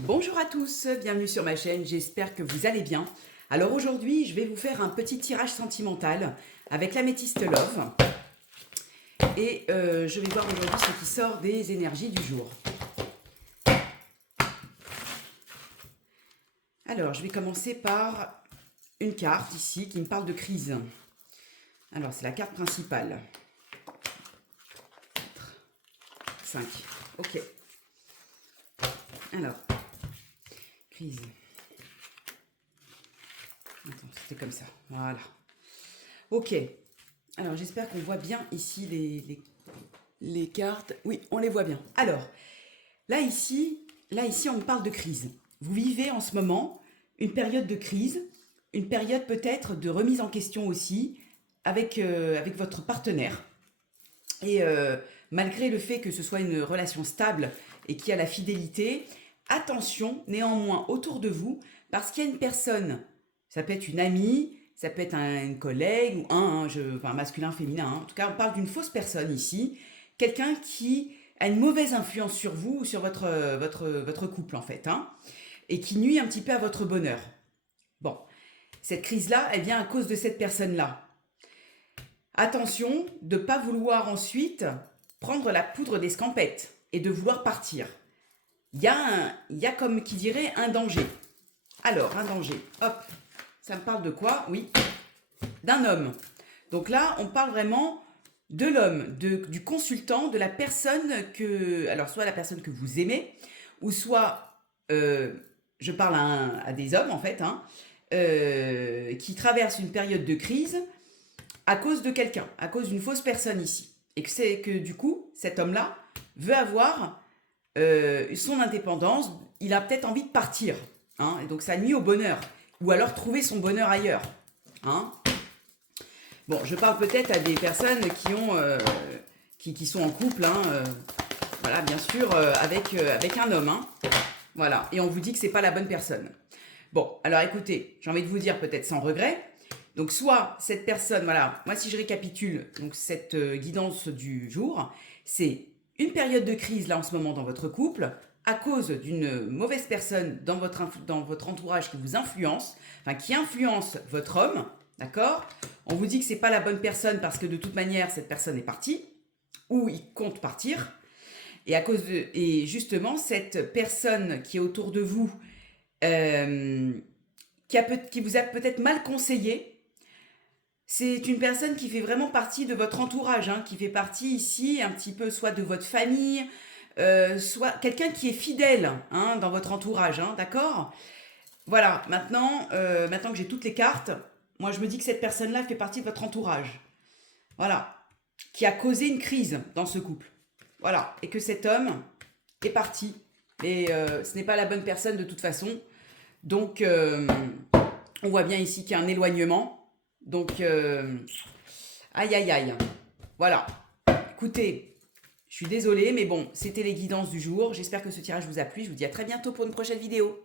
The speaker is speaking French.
Bonjour à tous, bienvenue sur ma chaîne, j'espère que vous allez bien. Alors aujourd'hui, je vais vous faire un petit tirage sentimental avec l'améthyste Love. Et je vais voir aujourd'hui ce qui sort des énergies du jour. Alors, je vais commencer par une carte ici qui me parle de crise. Alors, c'est la carte principale. 5, ok. Alors, crise. Attends, c'était comme ça. Voilà. Ok. Alors, j'espère qu'on voit bien ici les cartes. Oui, on les voit bien. Alors, là ici, on me parle de crise. Vous vivez en ce moment une période de crise, une période peut-être de remise en question aussi avec votre partenaire. Et malgré le fait que ce soit une relation stable et qu'il y a la fidélité, attention néanmoins autour de vous, parce qu'il y a une personne, ça peut être une amie, ça peut être une collègue ou enfin masculin, féminin, hein. En tout cas on parle d'une fausse personne ici, quelqu'un qui a une mauvaise influence sur vous ou sur votre couple en fait, hein, et qui nuit un petit peu à votre bonheur. Bon, cette crise-là, elle vient à cause de cette personne-là. Attention de ne pas vouloir ensuite prendre la poudre d'escampette et de vouloir partir. Il y a comme qui dirait un danger. Alors, un danger, hop, ça me parle de quoi? Oui, d'un homme. Donc là, on parle vraiment de l'homme, du consultant, de la personne que... Alors, soit la personne que vous aimez, ou soit, je parle à des hommes en fait, hein, qui traversent une période de crise à cause de quelqu'un, à cause d'une fausse personne ici. Et que c'est que du coup, cet homme-là veut avoir son indépendance, il a peut-être envie de partir, hein, et donc ça nuit au bonheur, ou alors trouver son bonheur ailleurs. Hein. Bon, je parle peut-être à des personnes qui sont en couple, hein, voilà, bien sûr, avec un homme, hein, voilà, et on vous dit que c'est pas la bonne personne. Bon, alors écoutez, j'ai envie de vous dire peut-être sans regret. Donc soit cette personne, voilà, moi si je récapitule, donc cette guidance du jour, c'est une période de crise là en ce moment dans votre couple, à cause d'une mauvaise personne dans votre entourage qui vous influence, enfin qui influence votre homme, d'accord? On vous dit que c'est pas la bonne personne parce que de toute manière cette personne est partie, ou il compte partir, et justement cette personne qui est autour de vous, euh, qui vous a peut-être mal conseillé. C'est une personne qui fait vraiment partie de votre entourage, hein, qui fait partie ici un petit peu soit de votre famille, soit quelqu'un qui est fidèle, hein, dans votre entourage, hein, d'accord? Voilà, maintenant que j'ai toutes les cartes, moi je me dis que cette personne-là fait partie de votre entourage. Voilà, qui a causé une crise dans ce couple. Voilà, et que cet homme est parti. Et ce n'est pas la bonne personne de toute façon. Donc, on voit bien ici qu'il y a un éloignement. Donc, aïe aïe aïe. Voilà. Écoutez, je suis désolée, mais bon, c'était les guidances du jour. J'espère que ce tirage vous a plu. Je vous dis à très bientôt pour une prochaine vidéo.